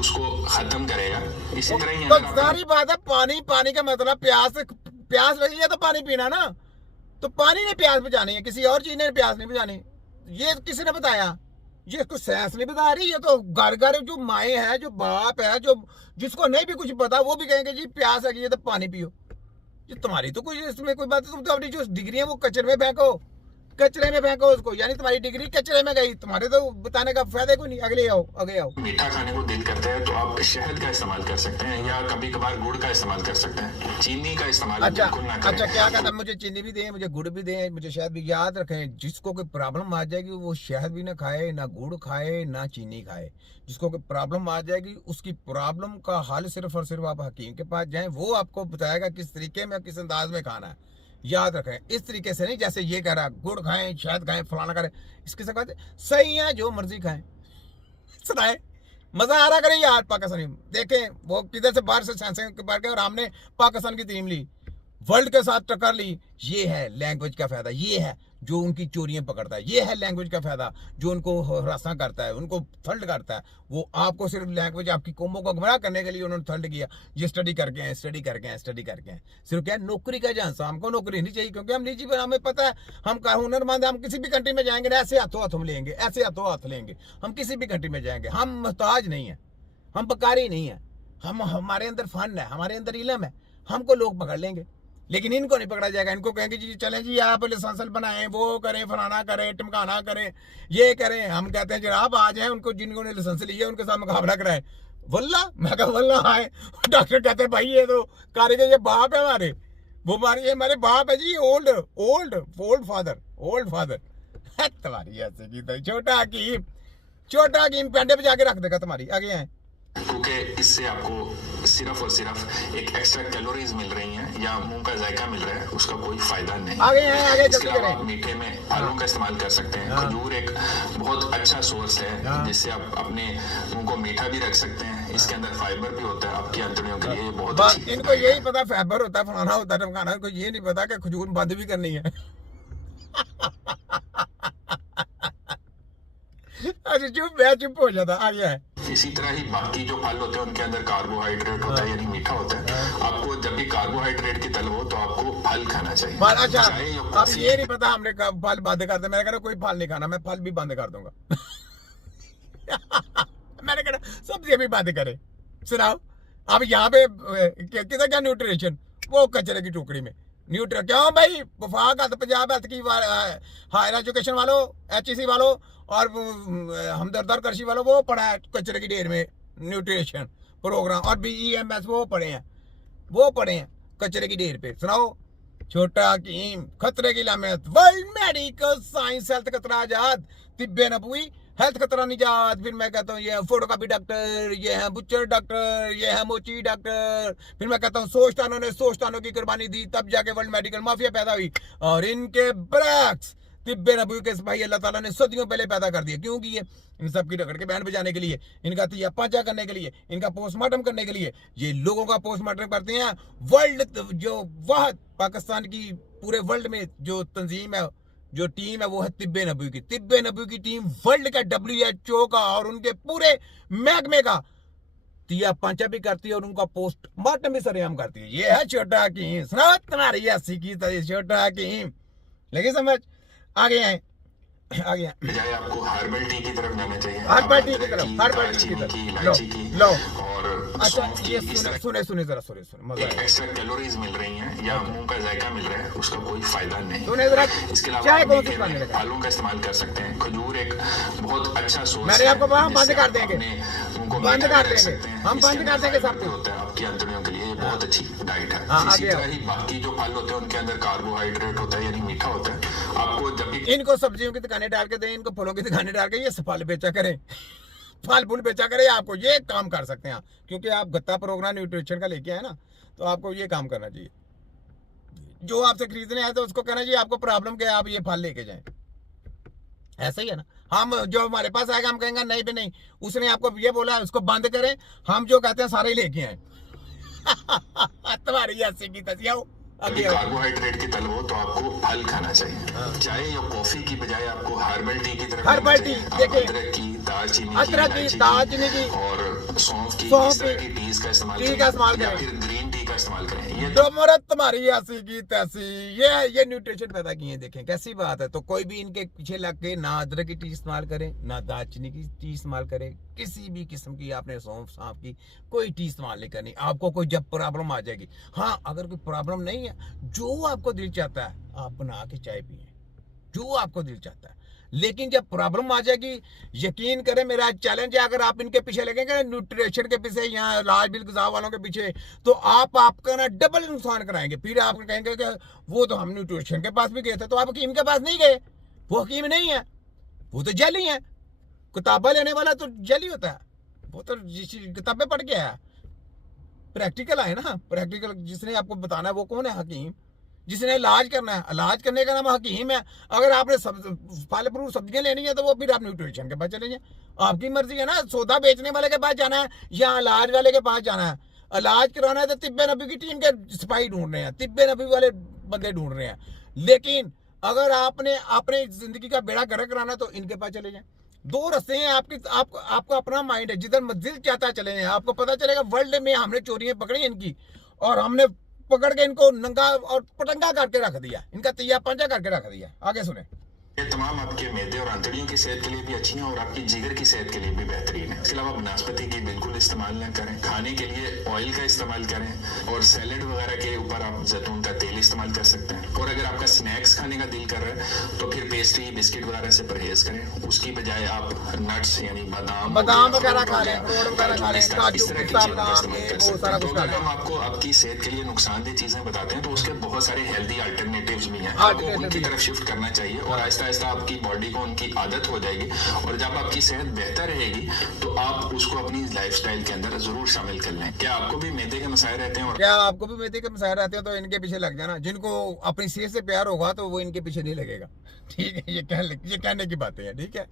उसको खत्म करेगा। इसी तरह ही तो अगर आप सारी बात है, पानी पानी का मतलब प्यास लगी है तो पानी पीना ना। तो पानी ने प्यास बुझानी है, किसी और चीज ने प्यास नहीं बुझानी। ये किसी ने बताया? ये कुछ साइंस नहीं बता रही। ये तो घर घर जो माए है, जो बाप है, जो जिसको नहीं भी कुछ पता वो भी कहेंगे जी प्यास लगी है तो पानी पियो। ये तुम्हारी तो कोई इसमें कोई बात, तुम तो अपनी जो डिग्री है वो कचरे में फेंको, कचरे में फेंको उसको, यानी तुम्हारी डिग्री कचरे में गई, तुम्हारे तो बताने का फायदा कोई नहीं। अगले आओ, आगे आओ। मीठा खाने को दिल करता है तो आप शहद का इस्तेमाल कर सकते हैं, या कभी कभार गुड़ का इस्तेमाल कर सकते हैं। चीनी का इस्तेमाल अच्छा बिल्कुल ना करें। अच्छा, क्या कहता, मुझे चीनी भी दें, मुझे गुड़ भी दें, मुझे शहद भी। याद रखें, जिसको कोई प्रॉब्लम आ जाएगी वो शहद भी ना खाए, ना गुड़ खाए, ना चीनी खाए। जिसको कोई प्रॉब्लम आ जाएगी उसकी प्रॉब्लम का हल सिर्फ और सिर्फ आप हकीम के पास जाएं, वो आपको बताएगा किस तरीके में, किस अंदाज में खाना है। याद रखें, इस तरीके से नहीं जैसे ये कह रहा गुड़ खाएं, शहद खाएं, फलाना करें। इसके साथ सही है, जो मर्जी खाएं, सुनाए, मजा आ रहा करें यार। पाकिस्तानी देखें, वो किधर से बाहर से सैमसंग के बाहर गए और हमने पाकिस्तान की टीम ली, वर्ल्ड के साथ टक्कर ली। ये है लैंग्वेज का फायदा, ये है जो उनकी चोरियां पकड़ता है, ये है लैंग्वेज का फायदा जो उनको हरासा करता है, उनको थर्ड करता है। वो आपको सिर्फ लैंग्वेज, आपकी कौमों को गुमराह करने के लिए उन्होंने थर्ड किया। ये स्टडी करके हैं, स्टडी करके हैं, स्टडी करके हैं। सिर्फ क्या नौकरी का चांस, हमको नौकरी नहीं चाहिए, क्योंकि हम निजी पर हमें पता है हम हुनरमंद, हम किसी भी कंट्री में जाएंगे ऐसे हाथों हाथ हम लेंगे, ऐसे हाथों हाथ लेंगे। हम किसी भी कंट्री में जाएंगे, हम मोहताज नहीं है, हम बकारी नहीं है, हम, हमारे अंदर फन है, हमारे अंदर इलम है, हमको लोग पकड़ लेंगे। लेकिन इनको नहीं पकड़ा जाएगा। इनको कहेंगे जी चलें जी आप लाइसेंस बनाएं, वो करें, फलाना करें, टमकाना करें, ये करें। हम कहते हैं जनाब आ जाए, उनको जिनको ने लाइसेंस लिया उनके साथ मुकाबला कराएं। वल्ला, मैं कहा वल्ला आए। डॉक्टर कहते हैं भाई ये तो कारीगर, ये बाप है हमारे, वो हमारे, ये हमारे बाप है जी, old old old father, old father. तुम्हारी ऐसे की तो छोटा हकीम पेंडे पे जाके रख देगा तुम्हारी। आगे आए, क्योंकि इससे आपको सिर्फ और सिर्फ एक एक्स्ट्रा कैलोरीज मिल रही हैं या मुंह का जायका मिल रहा है, उसका कोई फायदा नहीं। आगे हैं, आगे इसके जल्दी अलावा करें। आप मीठे में फलों का इस्तेमाल कर सकते हैं। खजूर एक बहुत अच्छा सोर्स है जिससे आप अपने मुंह को मीठा भी रख सकते हैं। इसके अंदर फाइबर भी होता है, आपकी आंतड़ियों के लिए बहुत अच्छी। इनको यही पता फाइबर होता है, फलाना होता है, टमकाना, इनको ये नहीं पता कि खजूर बंद भी करनी है। अच्छा चुप, मैं चुप हो जाता। आ गया है। इसी तरह ही बाकी जो फल होते हैं उनके अंदर कार्बोहाइड्रेट होता है, यानी मीठा होता है। आपको जब भी कार्बोहाइड्रेट की तलब हो तो आपको फल खाना चाहिए। अच्छा, चाहे या अब कॉफी। ये नहीं पता हमने कब फल बंद कर दिया। मैंने कहा कोई फल नहीं खाना, मैं फल भी बंद कर दूंगा। मैंने कहा सब्जी भी बंद करे। सुनाओ, अब यहाँ पे किधर क्या न्यूट्रिशन, वो कचरे की टुकड़ी में न्यूट्रिशन। क्यों भाई, वफाक हथ पंजाब हथ की हायर एजुकेशन वालों, HEC वालों और हमदर्द कृषि वालों, वो पढ़ा है कचरे की ढेर में न्यूट्रिशन प्रोग्राम, और BEMS वो पढ़े हैं, वो पढ़े हैं कचरे की ढेर पे। सुनाओ, छोटा हकीम, खतरे की लामत, वर्ल्ड मेडिकल साइंस, हेल्थ खतरा आजाद, तिब्बे नबवी, हेल्थ खतरा निजात। फिर मैं कहता हूँ ये फोटोकॉपी डॉक्टर, ये है बुच्चर डॉक्टर, ये है मोची डॉक्टर। फिर मैं कहता हूँ सोचतानों ने सोचतानों की कुर्बानी दी, तब जाके वर्ल्ड मेडिकल माफिया पैदा हुई। और इनके ब्रैक्स तिब्बे नबवी के सिपाही अल्लाह ताला ने सदियों पहले पैदा कर दिए। क्यों किए? इन सब की रगड़ के बैंड बजाने के लिए, इनका तिया पांचा करने के लिए, इनका पोस्टमार्टम करने के लिए। ये लोगों का पोस्टमार्टम करते हैं। वर्ल्ड जो वह पाकिस्तान की पूरे वर्ल्ड में जो तंजीम है, जो टीम है, वो है तिब्बे नबवी की। तिब्बे नबवी की टीम वर्ल्ड का, WHO का और उनके पूरे महकमे का तिया पांचा भी करती है और उनका पोस्टमार्टम भी सरेआम करती है। ये है छोटा हकीम। सुना तुम्हारी ऐसी की तरह छोटा हकीम, लगे समझ? आगे आए, आगे आए। बजाय आपको हर्बल टी की तरफ जाना चाहिए। हर्बल टी की तरफ, हर्बल टी की तरफ इलायची की लो। और अच्छा सौंफ की, ये इस तरह सुने जरा, सुने मजा एक आया। एक्स्ट्रा कैलोरीज मिल रही हैं या मुंह का जायका मिल रहा है, उसका कोई फायदा नहीं। सुने जरा, इसके अलावा चाय आप कौन सी मीठे खाने में लगा? फलों का इस्तेमाल कर सकते हैं। खजूर एक बहुत अच्छा सोर्स मैंने है आपको वहाँ बंद जिससे कर आप देंगे, अपने मुंह को बंद मीठा कर भी रख देंगे, सकते हैं। हम इसके बंद कर अंदर देंगे फाइबर सब भी कुछ। होता है, आपकी आंतड़ियों के लिए ये बहुत अच्छी डाइट है। हाँ, इसी आगे तरह ही बाकी जो फल होते हैं उनके अंदर कार्बोहाइड्रेट होता है, यानी मीठा होता है। आपको जब भी इनको सब्जियों की दुकानें डाल के दें, इनको फलों की दुकानें डाल के ये फल बेचा करें, फल फूल बेचा करें। आपको ये काम कर सकते हैं, क्योंकि आप गत्ता प्रोग्राम न्यूट्रिशन का लेके आए ना, तो आपको ये काम करना चाहिए। जो आपसे खरीदने आए तो उसको कहना चाहिए आपको प्रॉब्लम क्या है, आप ये फल लेके जाएं। ऐसा ही है ना। हम जो हमारे पास आएगा हम कहेंगे नहीं भी नहीं, उसने आपको ये बोला है उसको बंद करें, हम जो कहते हैं सारे लेके आए। तुम्हारी ऐसी की तसिया अभी कार्बोहाइड्रेट की तलब हो तो आपको फल खाना चाहिए। चाय या कॉफी की बजाय आपको हर्बल टी की तरफ हर्बल टी, देखिए अदरक की, दालचीनी की और सौंफ की, सौंफ इस तरह की टीज का इस्तेमाल टी का इस्तेमाल करें या करें। फिर ग्रीन टी का इस्तेमाल करें। ये डोमरत तुम्हारी ऐसी की तैसी, ये न्यूट्रिशन पैदा किए, देखें कैसी बात है। तो कोई भी इनके पीछे लग के ना अदरक की टी इस्तेमाल करे, ना दालचीनी की टी इस्तेमाल करे, किसी भी किस्म की आपने सौंफ सांप की कोई टी इस्तेमाल नहीं करनी। आपको कोई जब प्रॉब्लम आ जाएगी, हाँ अगर कोई प्रॉब्लम नहीं है, जो आपको दिल चाहता है आप बना के चाय पिए, जो आपको दिल चाहता है। लेकिन जब प्रॉब्लम आ जाएगी, यकीन करें मेरा चैलेंज है, अगर आप इनके पीछे लगेंगे न्यूट्रिशन के पीछे, यहाँ लाज बिल गज़ा वालों के पीछे, तो आप आपका ना डबल नुकसान कराएंगे। फिर आप कहेंगे कि वो तो हम न्यूट्रिशन के पास भी गए थे, तो आप हकीम के पास नहीं गए, वो हकीम नहीं है, वो तो जैली है। किताबें लेने वाला तो जैली होता है, वो तो किताबें पढ़ के आया। प्रैक्टिकल है ना, प्रैक्टिकल जिसने आपको बताना है वो कौन है? हकीम। जिसने इलाज करना है, इलाज करने का नाम हकीम है। अगर आपने फल फ्रूट सब्जियां लेनी है तो वो फिर आप न्यूट्रिशन के पास चले जाए, आपकी मर्जी है ना। सौदा बेचने वाले के पास जाना है या इलाज वाले के पास जाना है? इलाज कराना है तो तिब्बे नबी की टीम के सिपाही ढूंढ रहे हैं, तिब्बे नबी वाले बंदे ढूंढ रहे हैं। लेकिन अगर आपने अपने जिंदगी का बेड़ा गर्क कराना तो इनके पास चले जाए। दो रास्ते हैं, आपका अपना माइंड है, जिधर मंजिल चाहता है चले जाए। आपको पता चलेगा वर्ल्ड में हमने चोरियां पकड़ी इनकी, और हमने पकड़ के इनको नंगा और पटंगा करके रख दिया, इनका तिया पंजा करके रख दिया। आगे सुने। ये तमाम आपके मैदे और आंतड़ियों की सेहत के लिए भी अच्छी हैं और आपकी जिगर की सेहत के लिए भी बेहतरीन है। इसके अलावा बनास्पति की बिल्कुल इस्तेमाल ना करें। खाने के लिए ऑयल का इस्तेमाल करें और सैलेड वगैरह के ऊपर आप जैतून का तेल इस्तेमाल कर सकते हैं। और अगर आपका स्नैक्स खाने का दिल कर रहा है तो फिर पेस्ट्री बिस्किट वगैरह से परहेज करें। उसकी बजाय आप नट्स यानी बादाम वगैरह खा लें, अखरोट वगैरह खा लें, काजू पिस्ता बादाम, ये वो सारा कुछ खा लें। हम आपको आपकी सेहत के लिए नुकसानदेह चीजें बताते हैं तो उसके बहुत सारे हेल्दी अल्टरनेटिव्स भी हैं, आपको उनकी तरफ शिफ्ट करना चाहिए और आहिस्ता आहिस्ता आपकी बॉडी को उनकी आदत हो जाएगी। और जब आपकी सेहत बेहतर रहेगी तो आप उसको अपनी लाइफस्टाइल के अंदर जरूर शामिल कर लें। क्या आपको भी मैदे के मसाइल रहते हैं? और क्या आपको भी मैदे के मसाइल रहते हैं तो इनके पीछे लग जाना। जिनको अपनी सेहत से प्यार होगा तो वो इनके पीछे नहीं लगेगा, ठीक है। ये कहने की बातें हैं, ठीक है।